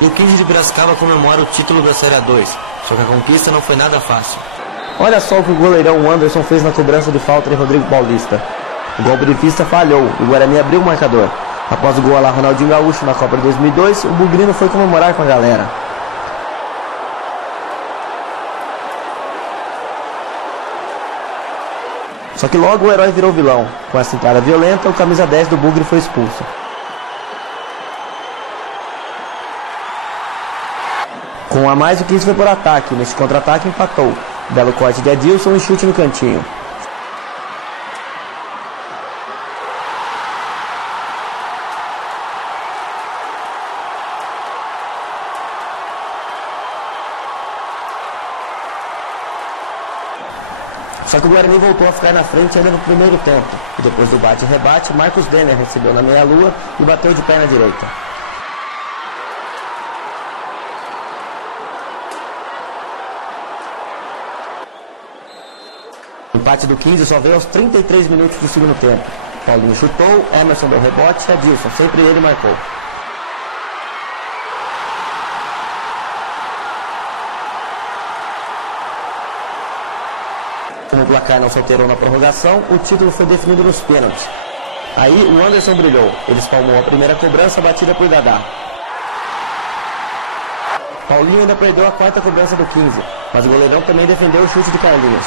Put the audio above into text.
E o 15 de Piracicaba comemora o título da Série A2, só que a conquista não foi nada fácil. Olha só o que o goleirão Anderson fez na cobrança de falta de Rodrigo Paulista. O gol brevista falhou, o Guarani abriu o marcador. Após o gol lá Ronaldinho Gaúcho na Copa de 2002, o bugrino foi comemorar com a galera. Só que logo o herói virou vilão. Com essa entrada violenta, o camisa 10 do Bugre foi expulso. Com um a mais, o 15 foi por ataque. Nesse contra-ataque empatou. Belo corte de Adilson e chute no cantinho. Só que o Guarani voltou a ficar na frente ainda no primeiro tempo. E depois do bate e rebate, Marcos Denner recebeu na meia-lua e bateu de pé na direita. O empate do 15 só veio aos 33 minutos do segundo tempo. Paulinho chutou, Emerson deu rebote e Adilson, sempre ele marcou. Como o placar não se alterou na prorrogação, o título foi definido nos pênaltis. Aí o Anderson brilhou, ele espalmou a primeira cobrança batida por Dadá. Paulinho ainda perdeu a quarta cobrança do 15, mas o goleirão também defendeu o chute de Carlinhos.